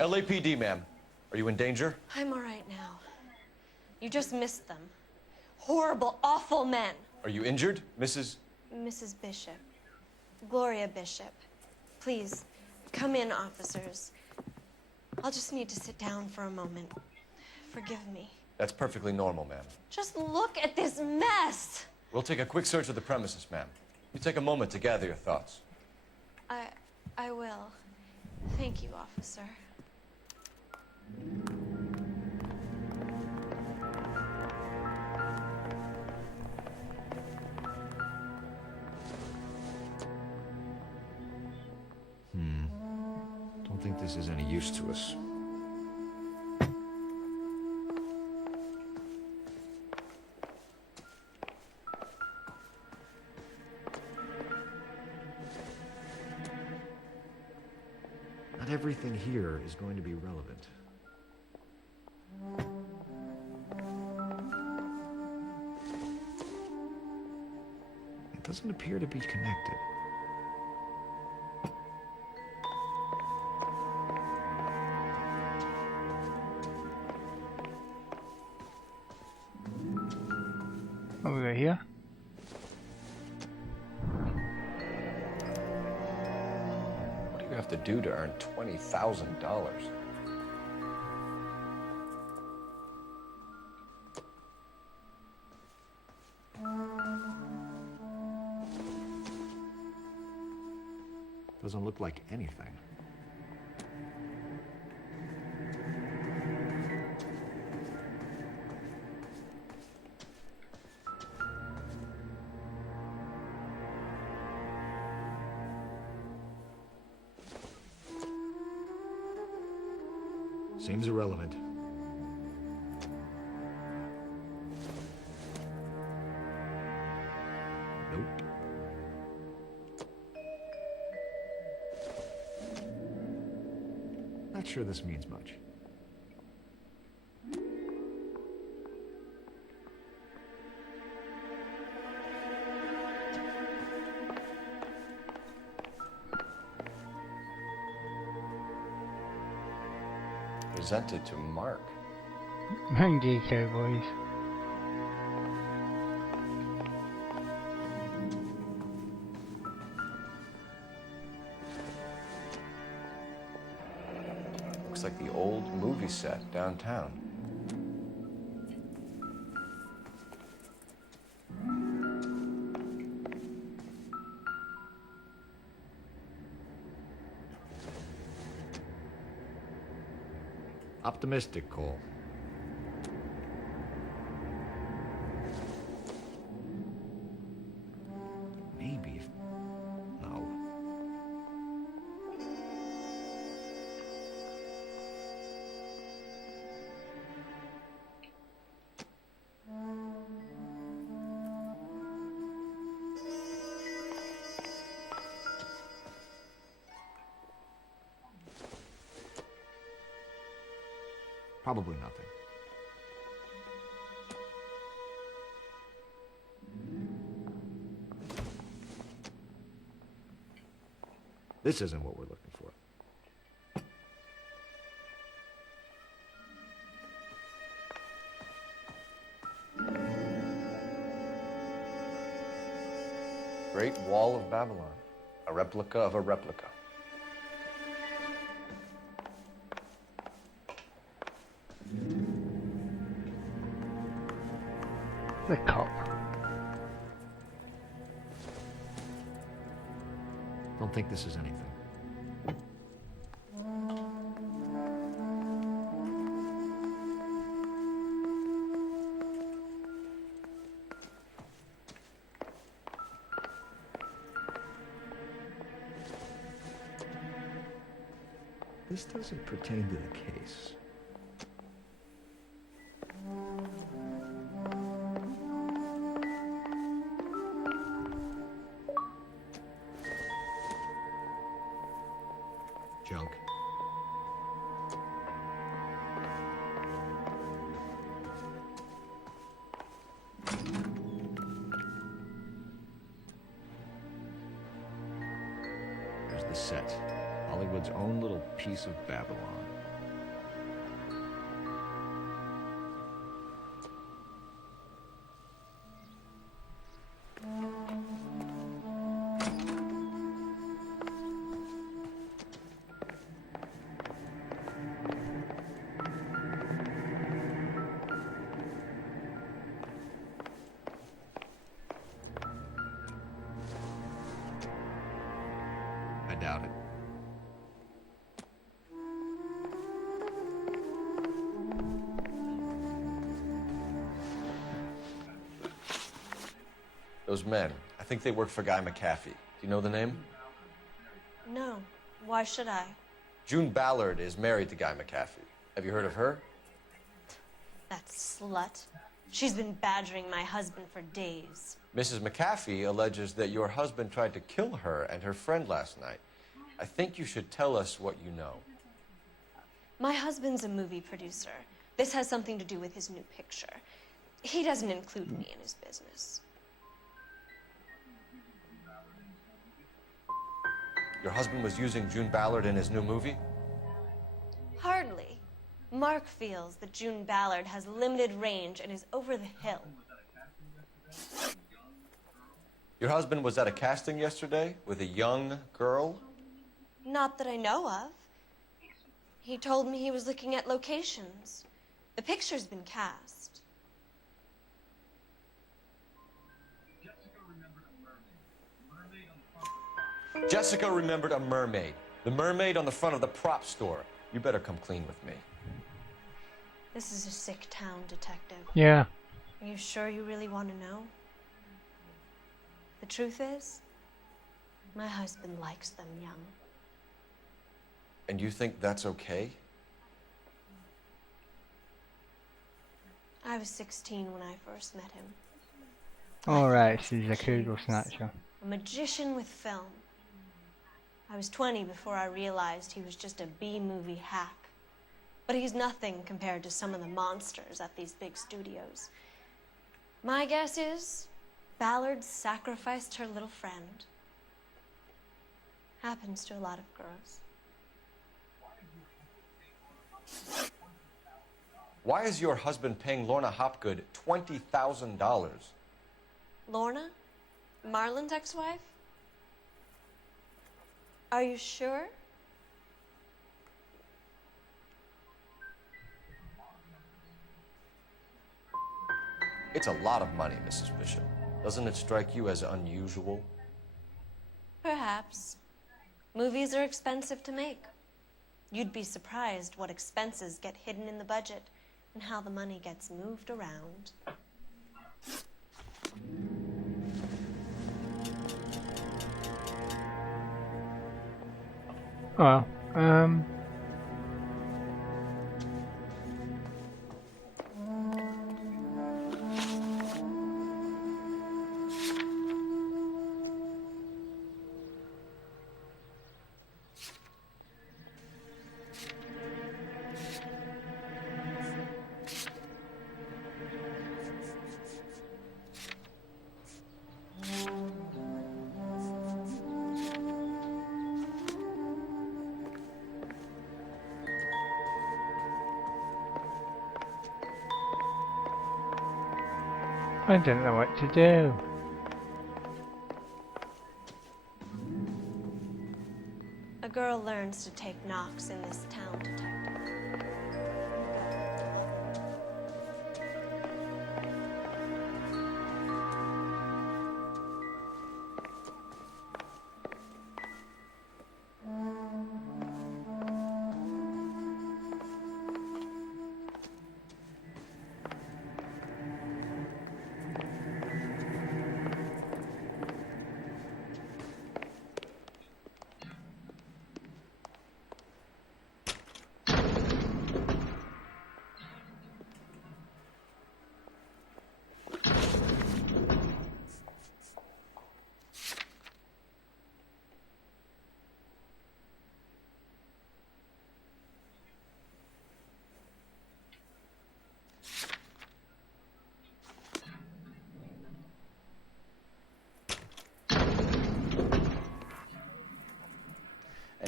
LAPD, ma'am. Are you in danger? I'm all right now. You just missed them. Horrible, awful men. Are you injured, Mrs.? Mrs. Bishop. Gloria Bishop. Please, come in, officers. I'll just need to sit down for a moment. Forgive me. That's perfectly normal, ma'am. Just look at this mess! We'll take a quick search of the premises, ma'am. You take a moment to gather your thoughts. I will. Thank you, officer. Don't think this is any use to us. Not everything here is going to be relevant. It doesn't appear to be connected. What we got here? What do you have to do to earn $20,000? Doesn't look like anything. Seems irrelevant. Nope. Not sure this means much. Presented to Mark. Indeed, boys. Looks like the old movie set downtown. Optimistic, Cole. Maybe if... No. Probably nothing. This isn't what we're looking for. Great Wall of Babylon. A replica of a replica. The cop. Don't think this is anything. This doesn't pertain to the case. Junk. There's the set. Hollywood's own little piece of Babylon. I doubt it. Those men, I think they work for Guy McAfee. Do you know the name? No. Why should I? June Ballard is married to Guy McAfee. Have you heard of her? That slut. She's been badgering my husband for days. Mrs. McAfee alleges that your husband tried to kill her and her friend last night. I think you should tell us what you know. My husband's a movie producer. This has something to do with his new picture. He doesn't include me in his business. Your husband was using June Ballard in his new movie? Hardly. Mark feels that June Ballard has limited range and is over the hill. Your husband was at a casting yesterday with a young girl? Not that I know of. He told me he was looking at locations. The picture's been cast. Jessica remembered a mermaid. The mermaid on the front of the prop store. You better come clean with me. This is a sick town, Detective. Yeah. Are you sure you really want to know? The truth is, my husband likes them young. And you think that's okay? I was 16 when I first met him. Alright, she's a Kugel Snatcher. A magician with film. I was 20 before I realized he was just a B-movie hack. But he's nothing compared to some of the monsters at these big studios. My guess is Ballard sacrificed her little friend. Happens to a lot of girls. Why is your husband paying Lorna Hopgood $20,000? Lorna? Marlon's ex-wife? Are you sure? It's a lot of money, Mrs. Bishop. Doesn't it strike you as unusual? Perhaps. Movies are expensive to make. You'd be surprised what expenses get hidden in the budget and how the money gets moved around. Well, I don't know what to do. A girl learns to take knocks in this town, Detective.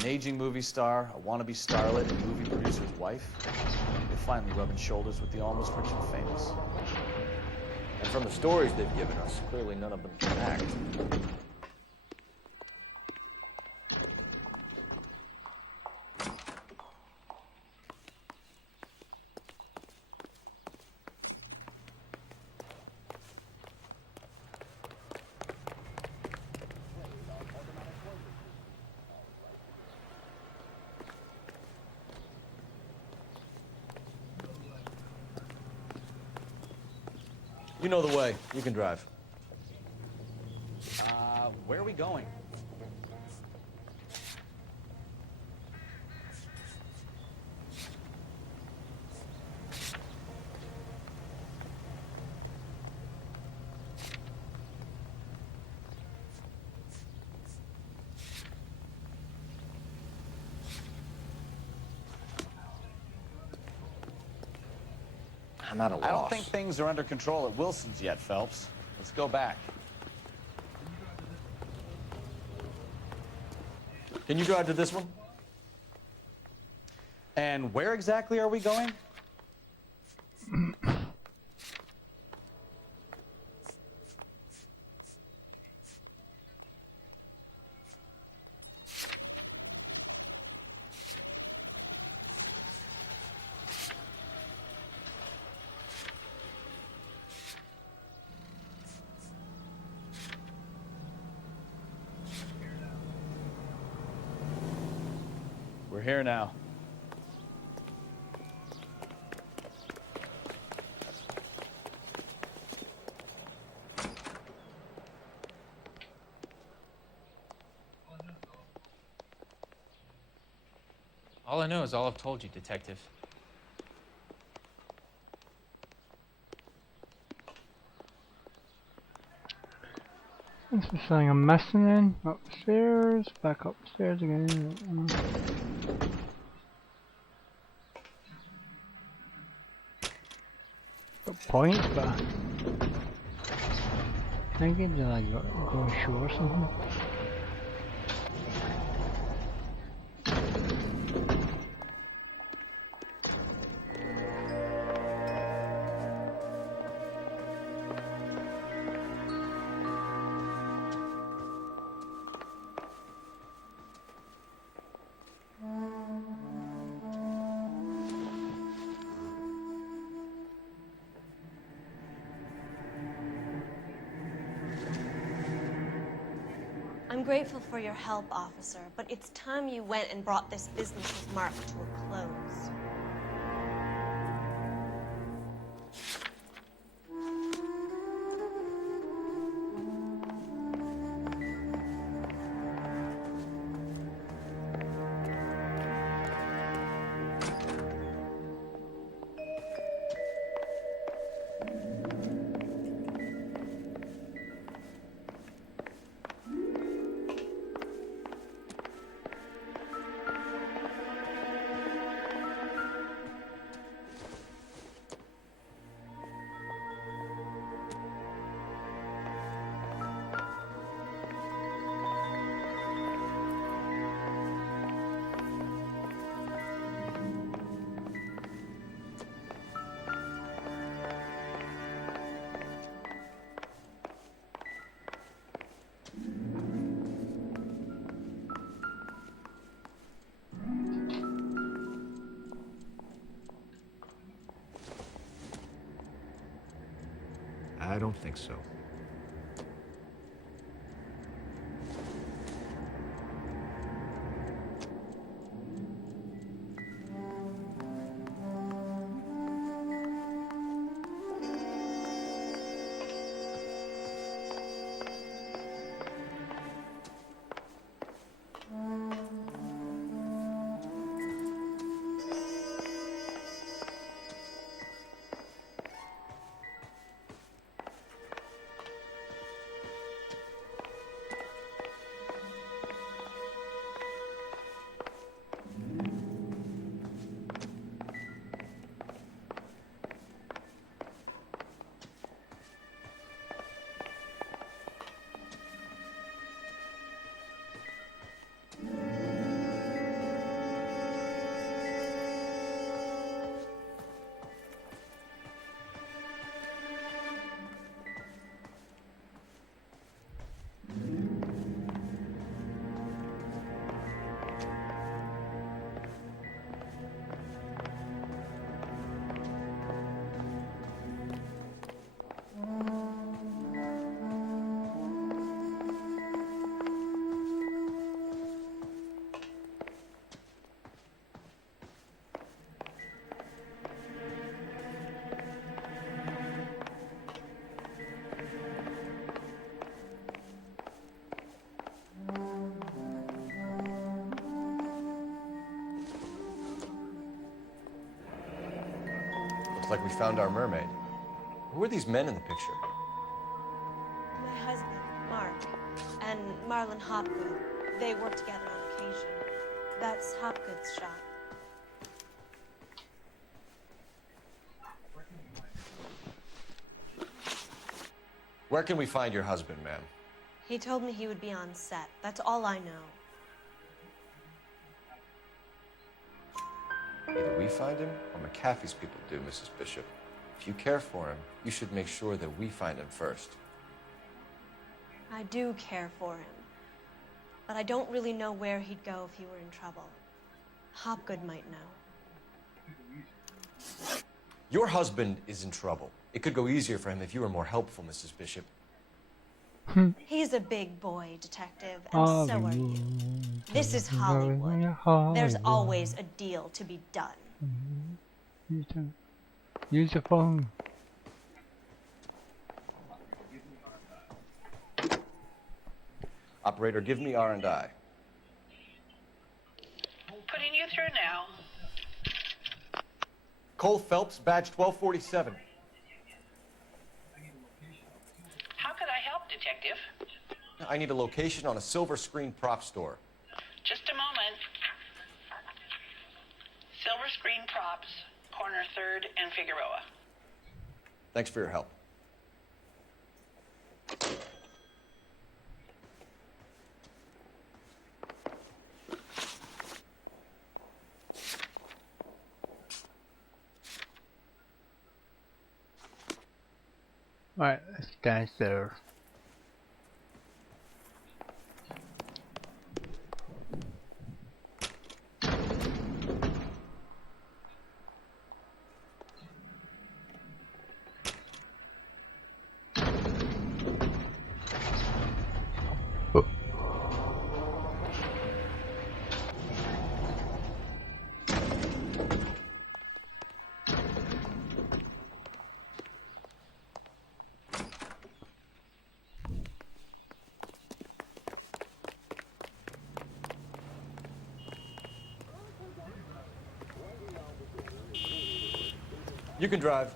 An aging movie star, a wannabe starlet, a movie producer's wife. They're finally rubbing shoulders with the almost rich and famous. And from the stories they've given us, clearly none of them can act. You know the way. You can drive. Where are we going? I'm at a loss. I don't think things are under control at Wilson's yet, Phelps. Let's go back. Can you drive to this one? And where exactly are we going? We're here now. All I know is all I've told you, Detective. This is something I'm missing then. Upstairs, back upstairs again. Got points, but I think it's like go ashore or something. I'm grateful for your help, officer, but it's time you went and brought this business with Mark to a close. I don't think so. like we found our mermaid. Who are these men in the picture? My husband, Mark, and Marlon Hopgood. They work together on occasion. That's Hopgood's shop. Where can we find your husband, ma'am? He told me he would be on set. That's all I know. Either we find him or McAfee's people do, Mrs. Bishop. If you care for him, you should make sure that we find him first. I do care for him. But I don't really know where he'd go if he were in trouble. Hopgood might know. Your husband is in trouble. It could go easier for him if you were more helpful, Mrs. Bishop. He's a big boy, detective, and so are you. This is Hollywood. There's always a deal to be done. Use your phone. Operator, give me R&I. Putting you through now. Cole Phelps, badge 1247. How could I help, Detective? I need a location on a silver screen prop store. Just a moment. Silver Screen Props, corner 3rd and Figueroa. Thanks for your help. Alright, let's downstairs. You can drive.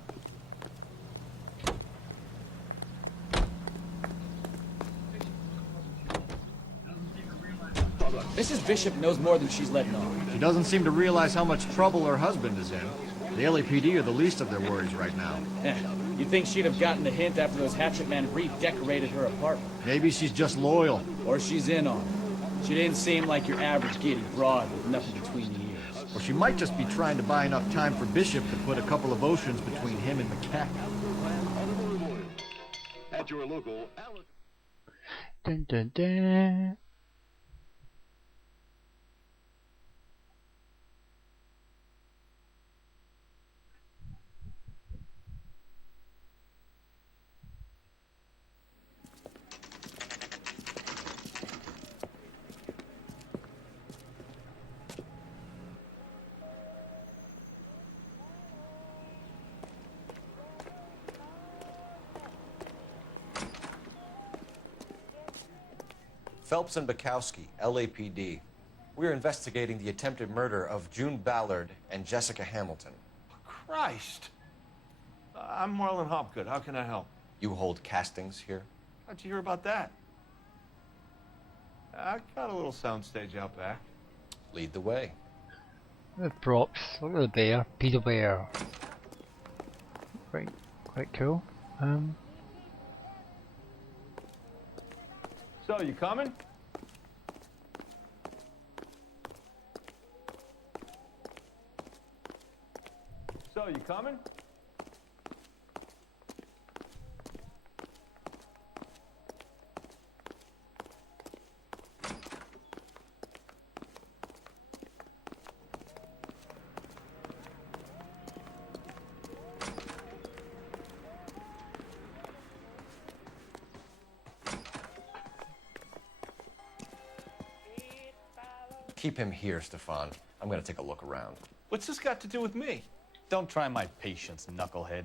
Mrs. Bishop knows more than she's letting on. She doesn't seem to realize how much trouble her husband is in. The LAPD are the least of their worries right now. You'd think she'd have gotten the hint after those hatchet men redecorated her apartment. Maybe she's just loyal. Or she's in on it. She didn't seem like your average giddy broad with nothing between the ears. Or she might just be trying to buy enough time for Bishop to put a couple of oceans between him and McAfee. At your local Dun dun dun. Phelps and Bukowski, LAPD. We're investigating the attempted murder of June Ballard and Jessica Hamilton. Christ. I'm Marlon Hopgood. How can I help? You hold castings here? How'd you hear about that? I got a little soundstage out back. Lead the way. The props. Look at the bear. Peter Bear. Quite cool. So, you coming? So, you coming? Keep him here, Stefan. I'm gonna take a look around. What's this got to do with me? Don't try my patience, knucklehead.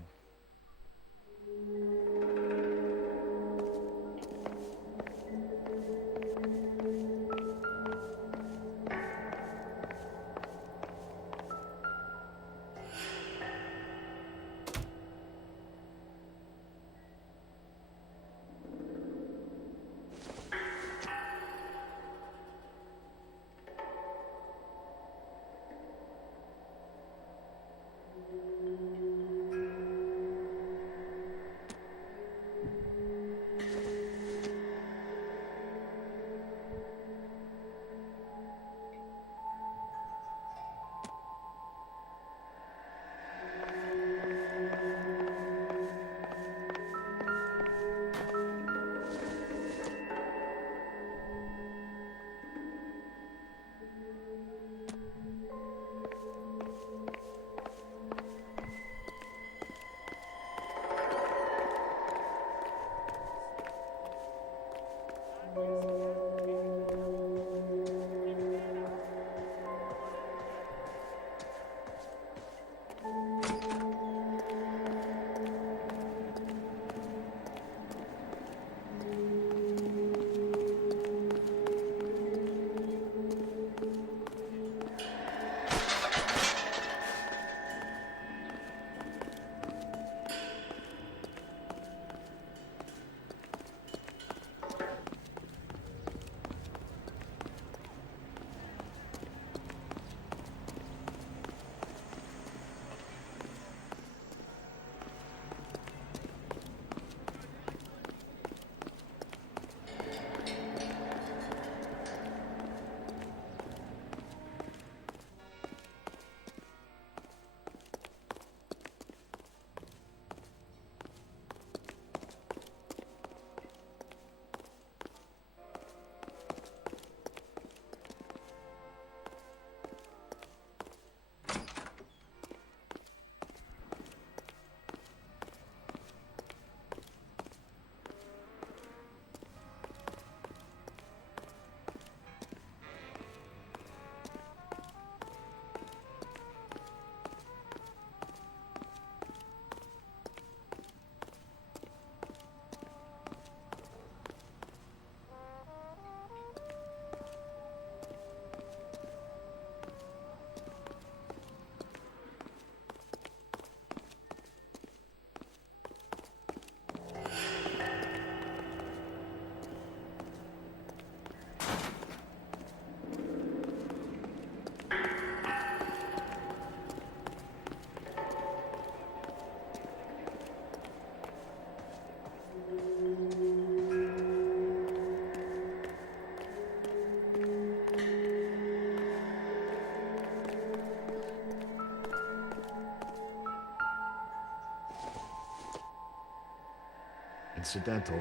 incidental.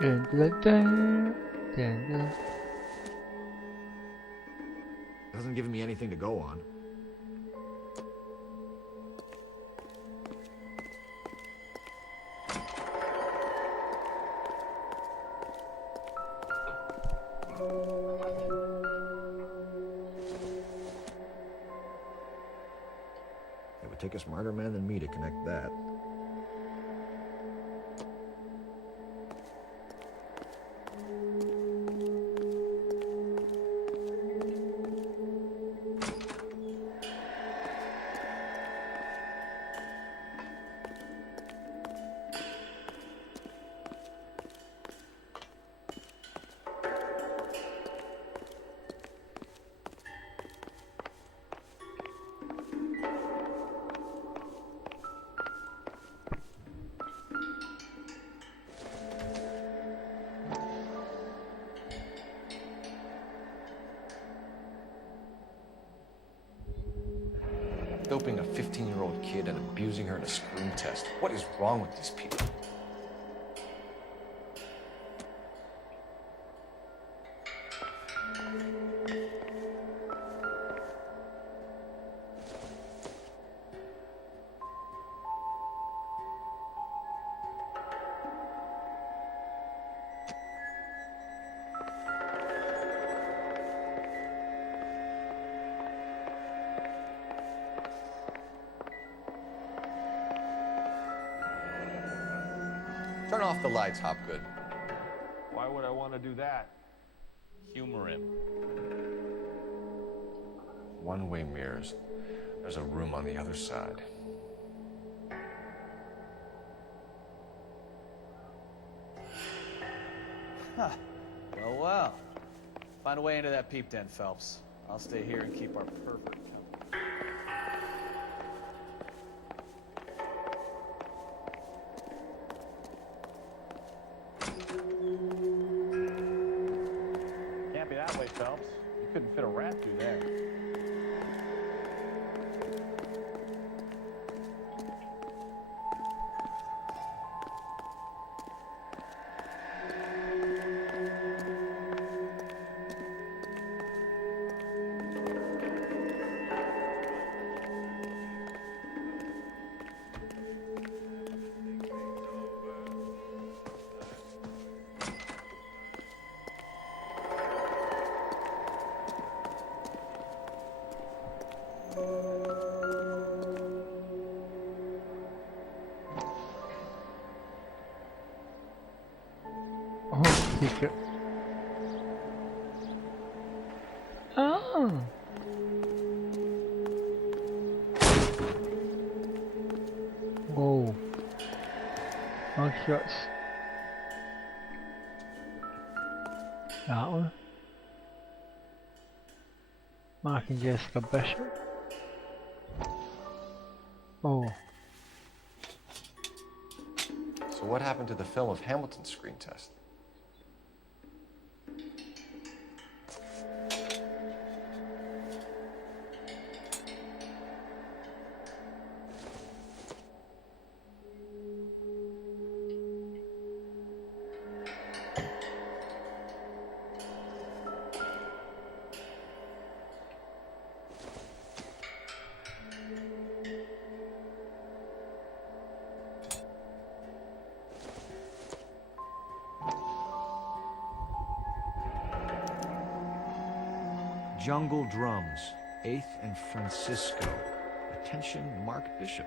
Dun, dun, dun, dun, dun. Doesn't give me anything to go on. It would take a smarter man than me to connect that. Doping a 15-year-old kid and abusing her in a screen test. What is wrong with these people? Turn off the lights, Hopgood. Why would I want to do that? Humor him. One-way mirrors. There's a room on the other side. Huh. Well, well. Find a way into that peep den, Phelps. I'll stay here and keep our perfect company. Can't be that way, Phelps. You couldn't fit a rat through there. Oh, secret. Oh. Whoa. Mug shots. That one. Mark and Jessica Bishop. Oh. So what happened to the film of Hamilton's screen test? Jungle Drums, 8th and Francisco. Attention, Mark Bishop.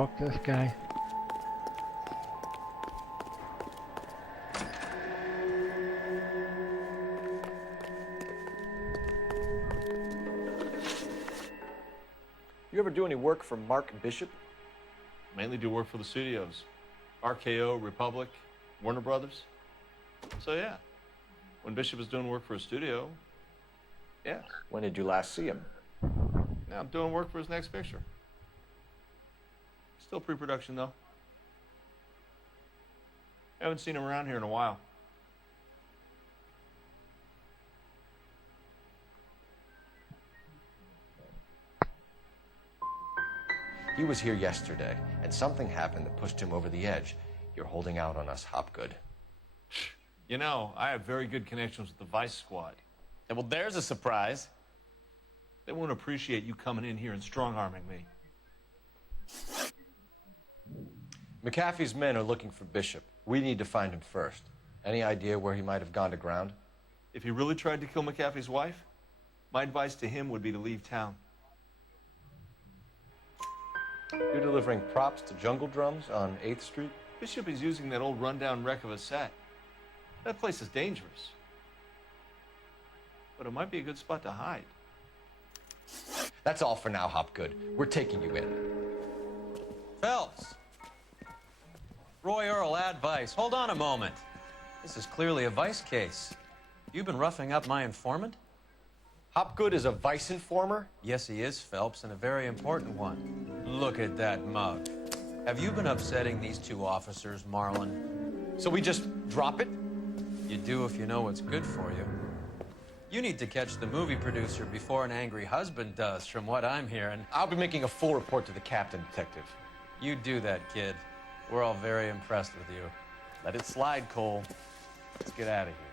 talk to this guy. You ever do any work for Mark Bishop? Mainly do work for the studios. RKO, Republic, Warner Brothers. So yeah, when Bishop was doing work for a studio, yeah. When did you last see him? Now I'm doing work for his next picture. Still pre-production though. Haven't seen him around here in a while. He was here yesterday, and something happened that pushed him over the edge. You're holding out on us, Hopgood. You know, I have very good connections with the Vice Squad. Well, there's a surprise. They won't appreciate you coming in here and strong-arming me. McAfee's men are looking for Bishop. We need to find him first. Any idea where he might have gone to ground? If he really tried to kill McAfee's wife, my advice to him would be to leave town. You're delivering props to Jungle Drums on 8th Street? Bishop is using that old rundown wreck of a set. That place is dangerous. But it might be a good spot to hide. That's all for now, Hopgood. We're taking you in. Phelps! Roy Earl, ad vice. Hold on a moment. This is clearly a vice case. You've been roughing up my informant? Hopgood is a vice informer? Yes, he is, Phelps, and a very important one. Look at that mug. Have you been upsetting these two officers, Marlon? So we just drop it? You do if you know what's good for you. You need to catch the movie producer before an angry husband does, from what I'm hearing. I'll be making a full report to the captain, Detective. You do that, kid. We're all very impressed with you. Let it slide, Cole. Let's get out of here.